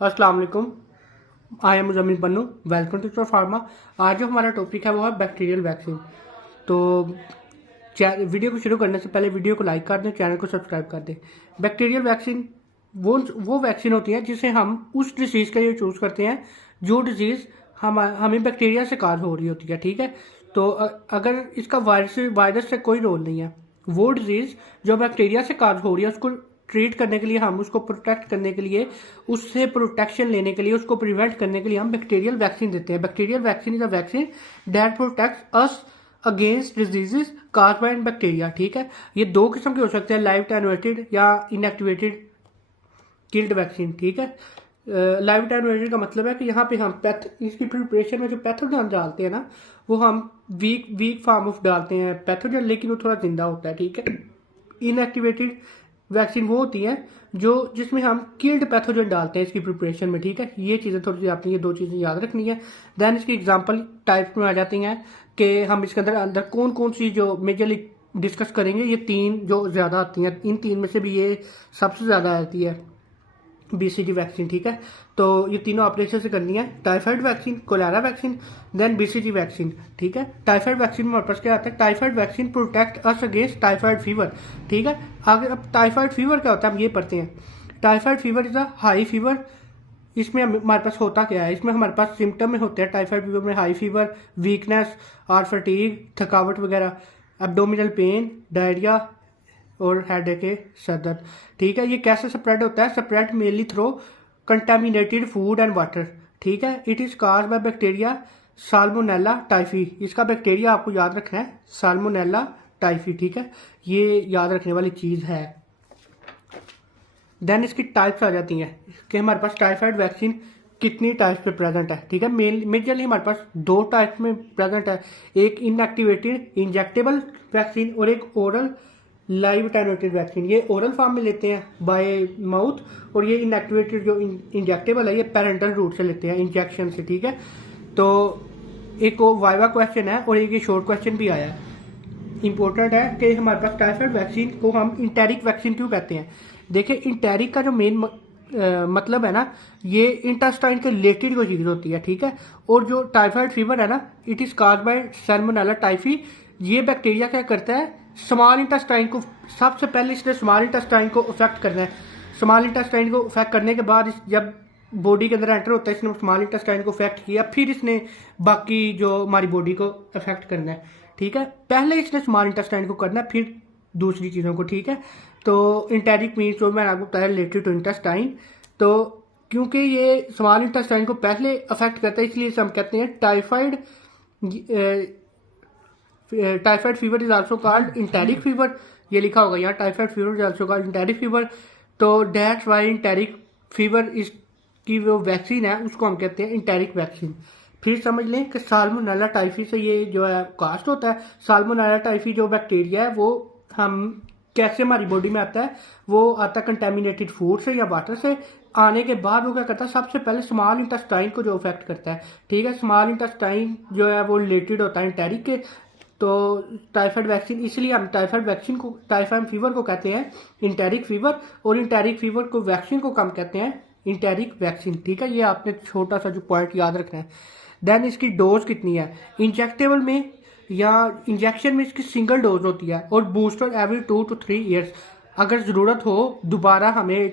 अस्सलाम वालेकुम। I am Muzammil Pannu. Welcome to pharma. आज जो हमारा टॉपिक है वो है बैक्टीरियल वैक्सीन। तो वीडियो को शुरू करने से पहले वीडियो को लाइक कर दें, चैनल को सब्सक्राइब कर दें। बैक्टीरियल वैक्सीन वो वैक्सीन होती है जिसे हम उस डिजीज़ के लिए चूज़ करते हैं जो डिजीज़ हमें बैक्टीरिया से काज हो रही होती है। ठीक है, तो अगर इसका वायरस से कोई रोल नहीं है, वो डिजीज़ जो बैक्टीरिया से काज हो रही है उसको ट्रीट करने के लिए, हम उसको प्रोटेक्ट करने के लिए, उससे प्रोटेक्शन लेने के लिए, उसको प्रिवेंट करने के लिए हम बैक्टीरियल वैक्सीन देते हैं। Bacterial vaccine is a vaccine that protects us against diseases caused by bacteria. ठीक है, ये दो किस्म के हो सकते हैं, लाइव एटेन्यूएटेड या इनएक्टिवेटेड किल्ड वैक्सीन। ठीक है, लाइव एटेन्यूएटेड का मतलब है कि यहाँ पे हम इसकी प्रिपरेशन में जो पैथोजन डालते हैं ना, वो हम वीक फॉर्म ऑफ डालते हैं पैथोजन, लेकिन वो थोड़ा जिंदा होता है। ठीक है, इनएक्टिवेटेड वैक्सीन वो होती है जो जिसमें हम किल्ड पैथोजन डालते हैं इसकी प्रिपरेशन में। ठीक है, ये चीज़ें थोड़ी सी आपने ये दो चीज़ें याद रखनी है। देन इसकी एग्जांपल टाइप्स में आ जाती हैं कि हम इसके अंदर कौन कौन सी जो मेजरली डिस्कस करेंगे। ये तीन जो ज़्यादा आती हैं, इन तीन में से भी ये सबसे ज़्यादा आती है बीसीजी वैक्सीन। ठीक है, तो ये तीनों ऑपरेशन से करनी है, typhoid vaccine, cholera vaccine, then BCG vaccine. ठीक है, टाइफाइड वैक्सीन में हमारे पास क्या आता है, typhoid vaccine protect us against typhoid fever. ठीक है, आगे अब टाइफाइड फीवर क्या होता है हम ये पढ़ते हैं। Typhoid fever is a high fever. इसमें हमारे पास होता क्या है, इसमें हमारे पास सिम्टम में होते हैं टाइफाइड फीवर में हाई फीवर, वीकनेस और फटीग, थकावट वगैरह, एब्डोमिनल पेन, डायरिया और हेडेक है, सर दर्द। ठीक है, ये कैसे स्प्रेड होता है, spread mainly through contaminated food and water. ठीक है, it is caused by bacteria salmonella typhi. इसका बैक्टीरिया आपको याद रखना है, साल्मोनेला टाइफी। ठीक है, ये याद रखने वाली चीज़ है। देन इसकी टाइप्स आ जाती हैं कि हमारे पास टाइफाइड वैक्सीन कितनी टाइप्स में प्रेजेंट है। ठीक है, मेजरली हमारे पास दो टाइप्स में प्रेजेंट है, एक इनएक्टिवेटेड इंजेक्टेबल वैक्सीन और एक ओरल लाइव एटेन्यूएटेड वैक्सीन। ये ओरल फॉर्म में लेते हैं बाय माउथ, और ये इनएक्टिवेटेड जो इंजेक्टेबल है ये पेरेंटल रूट से लेते हैं, इंजेक्शन से। ठीक है, तो एक वाइवा क्वेश्चन है और एक ये शॉर्ट क्वेश्चन भी आया है, इंपॉर्टेंट है कि हमारे पास टाइफाइड वैक्सीन को हम इंटेरिक वैक्सीन क्यों कहते हैं। देखिए, इंटेरिक का जो मेन मतलब है ना, ये इंटेस्टाइन के रिलेटेड कोई चीज़ होती है। ठीक है, और जो टाइफाइड फीवर है ना, it is caused by Salmonella typhi. ये बैक्टीरिया क्या करता है, स्मॉल इंटेस्टाइन को, सबसे पहले इसने स्मॉल इंटेस्टाइन को अफेक्ट करना है। स्मॉल इंटेस्टाइन को अफेक्ट करने के बाद जब बॉडी के अंदर एंटर होता है, इसने स्मॉल इंटेस्टाइन को अफेक्ट किया, फिर इसने बाकी जो हमारी बॉडी को अफेक्ट करना है। ठीक है, पहले इसने स्मॉल इंटेस्टाइन को करना है, फिर दूसरी चीज़ों को। ठीक है, तो इंटेरिक मीन्स जो मैंने आपको बताया रिलेटेड टू इंटेस्टाइन। तो क्योंकि ये स्मॉल इंटेस्टाइन को पहले अफेक्ट करता है, इसलिए हम कहते हैं typhoid fever is also called enteric fever. ये लिखा होगा यहाँ, typhoid fever is also called enteric fever. तो दैट्स वाई इंटेरिक फीवर इस की जो वैक्सीन है उसको हम कहते हैं इंटेरिक वैक्सीन। फिर समझ लें कि साल्मोनेला टाइफी से ये जो है कास्ट होता है। साल्मोनेला टाइफी जो बैक्टीरिया है वो हम कैसे हमारी बॉडी में आता है, वो आता है कंटेमिनेटेड फूड से या वाटर से। आने के बाद वो क्या करता है, सबसे पहले स्मॉल इंटेस्टाइन को जो अफेक्ट करता है। ठीक है, स्मॉल इंटेस्टाइन जो है वो रिलेटेड होता है इंटेरिक के। तो टाइफाइड वैक्सीन, इसलिए हम टाइफाइड वैक्सीन को, टाइफाइड फीवर को कहते हैं इंटेरिक फीवर, और इंटेरिक फीवर को वैक्सीन को कम कहते हैं इंटेरिक वैक्सीन। ठीक है, ये आपने छोटा सा जो पॉइंट याद रखना है। देन इसकी डोज कितनी है, इंजेक्टेबल में या इंजेक्शन में इसकी सिंगल डोज होती है, और बूस्टर एवरी 2 to 3 ईयर्स। अगर ज़रूरत हो दोबारा हमें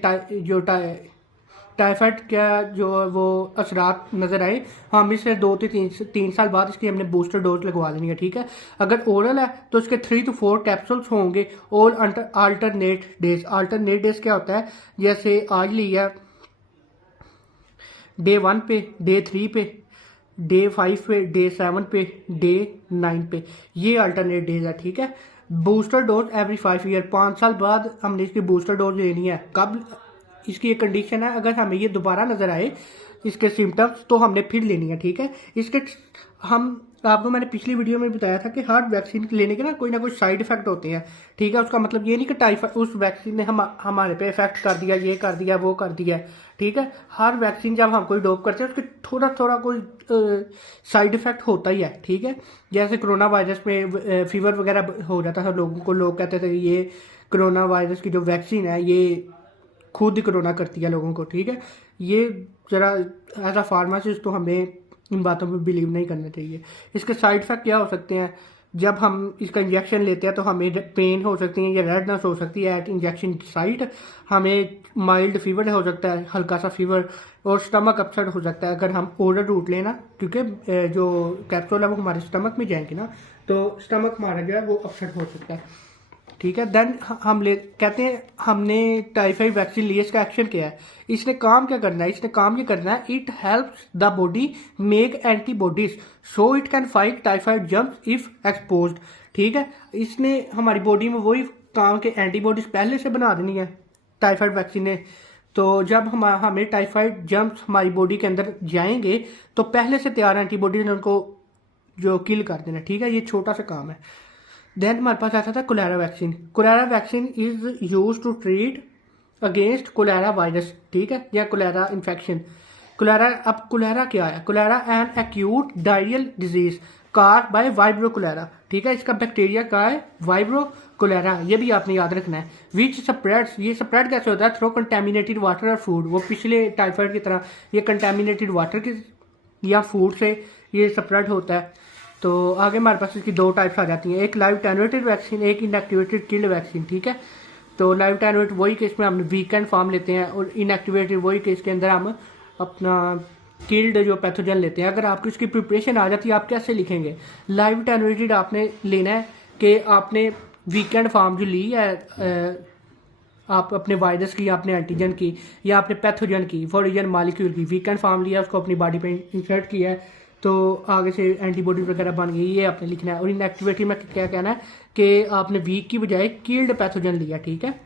टाइफाइड का जो वो असरात नज़र आए, हम इसे 2 से 3 साल बाद इसकी हमने बूस्टर डोज लगवा लेनी है। ठीक है, अगर ओरल है तो इसके 3 to 4 कैप्सूल्स होंगे और अल्टरनेट डेज। अल्टरनेट डेज क्या होता है, जैसे आज लिया डे 1 पे, डे 3 पे, डे 5 पे, डे 7 पे, डे 9 पे, ये अल्टरनेट डेज है। ठीक है, बूस्टर डोज एवरी 5 ईयर, 5 साल बाद हमने इसकी बूस्टर डोज लेनी है। कब, इसकी एक कंडीशन है, अगर हमें ये दोबारा नजर आए इसके सिम्टम्स तो हमने फिर लेनी है। ठीक है, इसके हम आपको मैंने पिछली वीडियो में बताया था कि हर वैक्सीन लेने के ना कोई साइड इफेक्ट होते हैं। ठीक है, उसका मतलब ये नहीं कि टाइफाइड उस वैक्सीन ने हमारे पे इफेक्ट कर दिया, ये कर दिया, वो कर दिया। ठीक है, हर वैक्सीन जब हम कोई डोप करते हैं उसके थोड़ा थोड़ा कोई साइड इफेक्ट होता ही है। ठीक है, जैसे कोरोना वायरस में फीवर वगैरह हो जाता था लोगों को, लोग कहते थे ये कोरोना वायरस की जो वैक्सीन है ये खुद ही कोरोना करती है लोगों को, ठीक है। ये ज़रा एज अ फार्मासिस्ट तो हमें इन बातों पर बिलीव नहीं करना चाहिए। इसके साइड इफ़ेक्ट क्या हो सकते हैं? जब हम इसका इंजेक्शन लेते हैं तो हमें पेन हो सकती है या रेडनेस हो सकती है एट इंजेक्शन साइट, हमें माइल्ड फीवर हो सकता है, हल्का सा फीवर, और स्टमक अपसेट हो सकता है अगर हम ओरल रूट लेना, क्योंकि जो कैप्सूल है वो हमारे स्टमक में जाएंगे ना, तो स्टमक हमारा जो है वो अपसेट हो सकता है, ठीक है। देन हम ले कहते हैं हमने टाइफाइड वैक्सीन ली, इसका एक्शन क्या है? इसने काम क्या करना है? इसने काम ये करना है, it helps the body make antibodies so it can fight typhoid germs if exposed, ठीक है। इसने हमारी बॉडी में वही काम के एंटीबॉडीज पहले से बना देनी है टाइफाइड वैक्सीन ने। तो जब हमें टाइफाइड जर्म्स हमारी बॉडी के अंदर जाएंगे तो पहले से तैयार एंटीबॉडीज ने उनको जो किल कर देना, ठीक है। ये छोटा सा काम है। देन हमारे पास आता था cholera vaccine. Cholera vaccine is use to treat against cholera virus, ठीक है, या कोलेरा इन्फेक्शन। कोलेरा, अब कोलेरा क्या है? Cholera an acute diarrhoeal disease cause by vibrio cholera, ठीक है। इसका बैक्टीरिया का है वाइब्रो कोलेरा, ये भी आपने याद रखना है। विच स्प्रेड्स, ये स्प्रेड कैसे होता है? थ्रो कंटेमिनेटेड वाटर और फूड। वो पिछले टाइफाइड की तरह ये कंटेमिनेटेड वाटर की या फूड से ये स्प्रेड होता है। तो आगे हमारे पास इसकी दो टाइप्स आ जाती हैं, एक लाइव टेनुएटेड वैक्सीन, एक इनएक्टिवेटेड किल्ड वैक्सीन, ठीक है। तो लाइव टेनुएट वही केस में हम वीकेंड फॉर्म लेते हैं, और इनएक्टिवेटेड वही केस के अंदर हम अपना किल्ड जो पैथोजन लेते हैं। अगर आपकी उसकी प्रिपरेशन आ जाती है, आप कैसे लिखेंगे? लाइव टेनुएटेड आपने लेना है कि आपने वीकेंड फॉर्म जो ली है, आप अपने वायरस की, आपने एंटीजन की, या आपने पैथोजन की, फॉरिजन मालिक्यूल की वीकेंड फॉर्म लिया, उसको अपनी बॉडी पे इंसर्ट किया है, तो आगे से एंटीबॉडी वगैरह बन गई, ये आपने लिखना है। और इनएक्टिवेटेड में क्या कहना है कि आपने वीक की बजाय किल्ड पैथोजन लिया, ठीक है।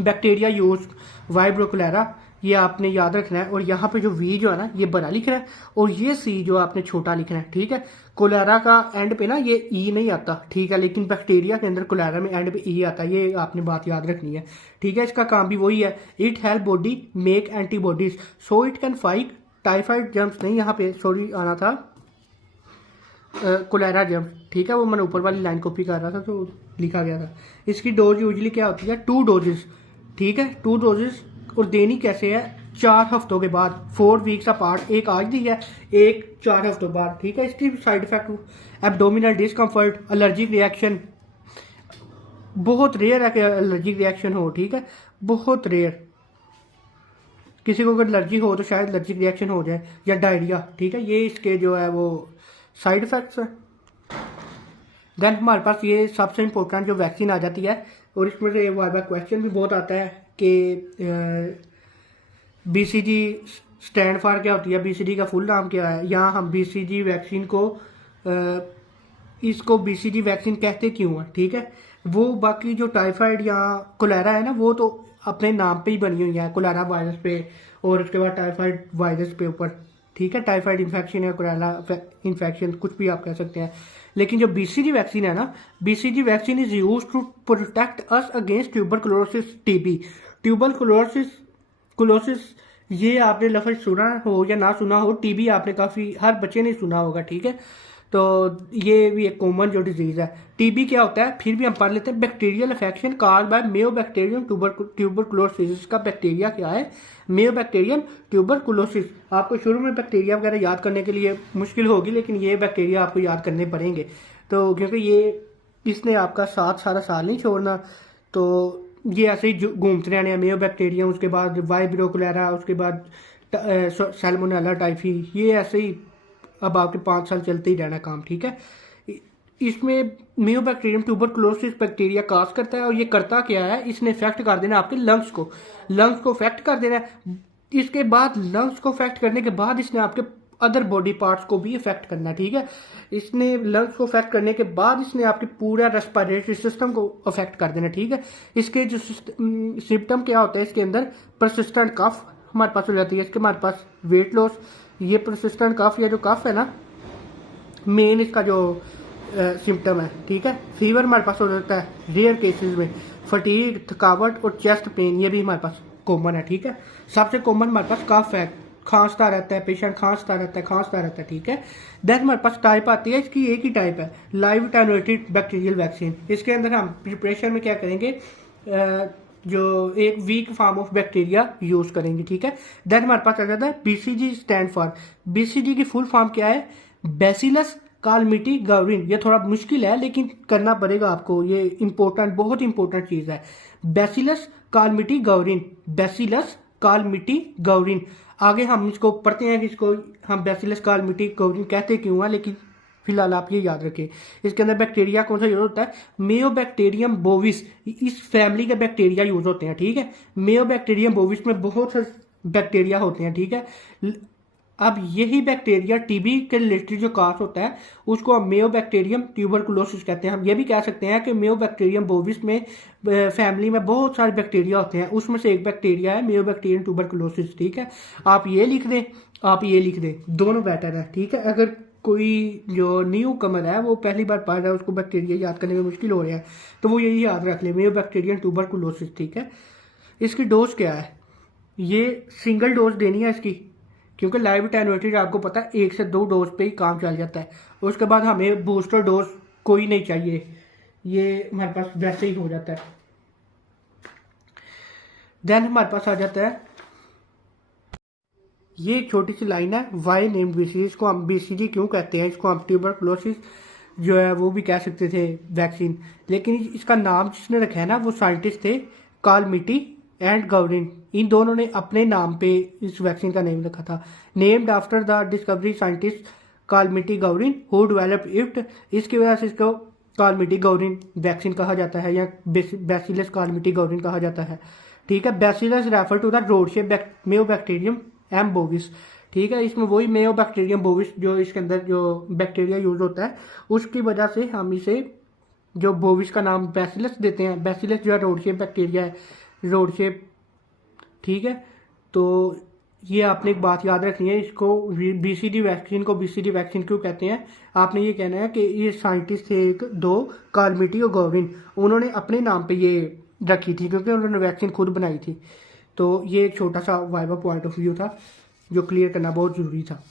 बैक्टीरिया यूज वाइब्रो कोलेरा, ये आपने याद रखना है। और यहाँ पे जो वी जो है ना, ये बड़ा लिखना है, और ये सी जो आपने छोटा लिखना है, ठीक है। कोलेरा का एंड पे ना ये ई नहीं आता, ठीक है, लेकिन बैक्टीरिया के अंदर कोलेरा में एंड पे ई आता है, ये आपने बात याद रखनी है, ठीक है। इसका काम भी वही है, it help body make antibodies so it can fight typhoid germs, नहीं यहाँ पे सॉरी आना था कोलेरा जर्म्स, ठीक है। वो मैंने ऊपर वाली लाइन कॉपी कर रहा था तो लिखा गया था। इसकी डोज यूजली क्या होती है? 2 डोजेस, ठीक है, 2 डोजेस। और देनी कैसे है? 4 हफ्तों के बाद, 4 वीक्स अपार्ट। एक आज दी है, एक 4 हफ्तों बाद, ठीक है। इसकी side effect abdominal discomfort, allergic reaction, बहुत रेयर है कि एलर्जिक रिएक्शन हो, ठीक है, बहुत रेयर। किसी को अगर एलर्जी हो तो शायद एलर्जिक रिएक्शन हो जाए, या डायरिया, ठीक है। ये इसके जो है वो साइड इफेक्ट्स हैं। देन हमारे पास ये सबसे इम्पोर्टेंट जो वैक्सीन आ जाती है, और इसमें से बार बार क्वेश्चन भी बहुत आता है कि बीसीजी स्टैंड फॉर क्या होती है, बीसीजी का फुल नाम क्या है। यहाँ हम बीसीजी वैक्सीन को इसको बीसीजी वैक्सीन कहते क्यों है, ठीक है। वो बाकी जो टाइफाइड या कोलेरा है ना, वो तो अपने नाम पे ही बनी हुई है, कोलेरा वायरस पे, और उसके बाद टाइफाइड वायरस पे ऊपर, ठीक है। टाइफाइड इन्फेक्शन या कोलेरा इन्फेक्शन, कुछ भी आप कह सकते हैं। लेकिन जो बीसीजी वैक्सीन है ना, BCG vaccine is use to protect us against tuberculosis TB. Tuberculosis ये आपने लफ्ज सुना हो या ना सुना हो, टीबी आपने काफ़ी हर बच्चे ने सुना होगा, ठीक है। तो ये भी एक कॉमन जो डिजीज़ है। टीबी क्या होता है, फिर भी हम पढ़ लेते हैं। Bacterial infection cause by mycobacterium tuberculosis. इसका बैक्टीरिया क्या है? Mycobacterium tuberculosis. आपको शुरू में बैक्टीरिया वगैरह याद करने के लिए मुश्किल होगी, लेकिन ये बैक्टीरिया आपको याद करने पड़ेंगे, तो क्योंकि ये इसने आपका साथ सारा साल नहीं छोड़ना, तो ये ऐसे ही घूमते रहने हैं। मेयोबैक्टीरियम, उसके बाद वाइब्रो कोलेरा, उसके बाद सैल्मोनेला टाइफी, ये ऐसे ही अब आपके 5 साल चलते ही रहना काम, ठीक है। इसमें मेयोबैक्टीरियम ट्यूबरकुलोसिस बैक्टीरिया काज करता है, और ये करता क्या है? इसने इफेक्ट कर देना आपके लंग्स को इफेक्ट कर देना है। इसके बाद लंग्स को इफेक्ट करने के बाद इसने आपके अदर बॉडी पार्ट्स को भी इफेक्ट करना है, ठीक है। इसने लंग्स को इफेक्ट करने के बाद इसने आपके पूरा रेस्पिरेटरी सिस्टम को अफेक्ट कर देना, ठीक है। इसके जो सिम्टम क्या होता है इसके अंदर? परसिस्टेंट कफ हमारे पास हो जाती है, इसके हमारे पास वेट लॉस, ये परसिस्टेंट कफ या जो कफ है ना, मेन इसका जो सिम्टम है, ठीक है। फीवर हमारे पास हो जाता है रेयर केसेस में, फटीग, थकावट और चेस्ट पेन, ये भी हमारे पास कॉमन है, ठीक है। सबसे कॉमन हमारे पास कफ है, खांसता रहता है पेशेंट, खांसता रहता है, ठीक है। देन हमारे पास टाइप आती है, इसकी एक ही टाइप है, लाइव टेनुएटेड बैक्टीरियल वैक्सीन। इसके अंदर हम प्रिपरेशन में क्या करेंगे? जो एक weak form of bacteria use करेंगे, ठीक है। देन हमारे पास आ जाता है बीसीजी स्टैंड फॉर। बीसीजी की फुल फॉर्म क्या है? Bacillus Calmette गावरिन। ये थोड़ा मुश्किल है लेकिन करना पड़ेगा आपको, ये इंपॉर्टेंट, बहुत इंपॉर्टेंट चीज है। Bacillus Calmette Guerin, bacillus Calmette Guerin. आगे हम इसको पढ़ते हैं कि इसको हम बैसिलस कालमिटी गावरिन कहते क्यों है, लेकिन फिलहाल आप ये याद रखें। इसके अंदर बैक्टीरिया कौन सा यूज होता है? मेयोबैक्टीरियम बोविस। इस फैमिली के बैक्टीरिया यूज होते हैं, ठीक है। मेयोबैक्टीरियम बोविस में बहुत सारे बैक्टीरिया होते हैं, ठीक है। अब यही बैक्टीरिया टीबी के रिलेटेड जो कास होता है उसको हम मेयोबैक्टीरियम ट्यूबरकुलोसिस कहते हैं। हम ये भी कह सकते हैं कि मेयोबैक्टीरियम बोविस में फैमिली में बहुत सारे बैक्टीरिया होते हैं, उसमें से एक बैक्टीरिया है मेयोबैक्टीरियम ट्यूबरकुलोसिस, ठीक है। आप ये लिख दें, आप ये लिख दें, दोनों बेटर है, ठीक है। अगर कोई जो न्यू कमर है वो पहली बार पढ़ रहा है, उसको बैक्टीरिया याद करने में मुश्किल हो रहा है, तो वो यही याद रख ले, मेयोबैक्टीरियम ट्यूबरकुलोसिस, ठीक है। इसकी डोज क्या है? ये सिंगल डोज देनी है इसकी, क्योंकि लाइव एटेन्यूएटेड आपको पता है 1 से 2 डोज पे ही काम चल जाता है। उसके बाद हमें बूस्टर डोज कोई नहीं चाहिए, ये हमारे पास वैसे ही हो जाता है। देन हमारे पास आ जाता है ये एक छोटी सी लाइन है, वाई नेम बीसीजी। इसको हम बीसीजी क्यों कहते हैं? इसको हम ट्यूबरकुलोसिस जो है वो भी कह सकते थे वैक्सीन, लेकिन इसका नाम जिसने रखा है ना वो साइंटिस्ट थे कालमिटी एंड गावरिन। इन दोनों ने अपने नाम पे इस वैक्सीन का नेम रखा था, named after the discovery scientist Calmette Guerin who develop it. इसकी वजह से इसको कालमिटी गावरिन वैक्सीन कहा जाता है, या बैसिलस कालमिटी गावरिन कहा जाता है, ठीक है। Bacillus refer to the rod shape mycobacterium M bovis, ठीक है। इसमें वही मेयोबैक्टीरियम बोविस जो इसके अंदर जो बैक्टीरिया यूज होता है उसकी वजह से हम इसे जो बोविस का नाम बैसिलस देते हैं। बैसिलस जो है रोड शेप बैक्टीरिया है, रोड शेप, ठीक है। तो ये आपने एक बात याद रखनी है, इसको बीसीडी वैक्सीन को बीसीडी वैक्सीन क्यों कहते हैं? आपने ये कहना है कि ये साइंटिस्ट थे एक दो, कालमिटी और गावरिन, उन्होंने अपने नाम पे ये रखी थी क्योंकि उन्होंने वैक्सीन खुद बनाई थी। तो ये एक छोटा सा वाइवा पॉइंट ऑफ व्यू था जो क्लियर करना बहुत ज़रूरी था।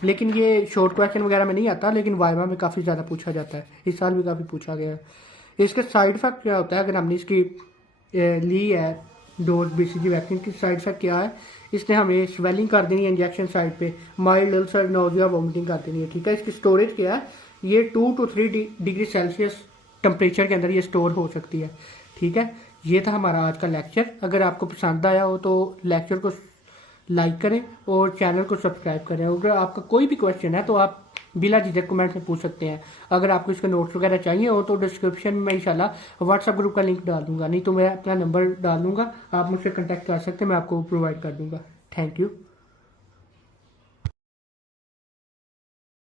लेकिन ये शॉर्ट क्वेश्चन वगैरह में नहीं आता, लेकिन वाइवा में काफ़ी ज़्यादा पूछा जाता है, इस साल भी काफ़ी पूछा गया है। इसके साइड इफेक्ट क्या होता है? अगर हमने इसकी ली है डोज बीसीजी वैक्सीन की, साइड इफेक्ट क्या है? इसने हमें स्वेलिंग कर देनी है इंजेक्शन साइड पे, माइल्ड अल्सर, नोजिया, वॉमिटिंग कर देनी है, ठीक है। इसकी स्टोरेज क्या है? ये 2 to 3 डिग्री सेल्सियस टेम्परेचर के अंदर ये स्टोर हो सकती है, ठीक है। ये था हमारा आज का लेक्चर। अगर आपको पसंद आया हो तो लेक्चर को लाइक करें और चैनल को सब्सक्राइब करें। अगर आपका कोई भी क्वेश्चन है तो आप बिला झिझक कमेंट में पूछ सकते हैं। अगर आपको इसके नोट्स वगैरह चाहिए हो तो डिस्क्रिप्शन में इंशाल्लाह व्हाट्सएप ग्रुप का लिंक डाल दूंगा, नहीं तो मैं अपना नंबर डाल दूंगा, आप मुझसे कॉन्टैक्ट कर सकते हैं, मैं आपको प्रोवाइड कर दूंगा। Thank you.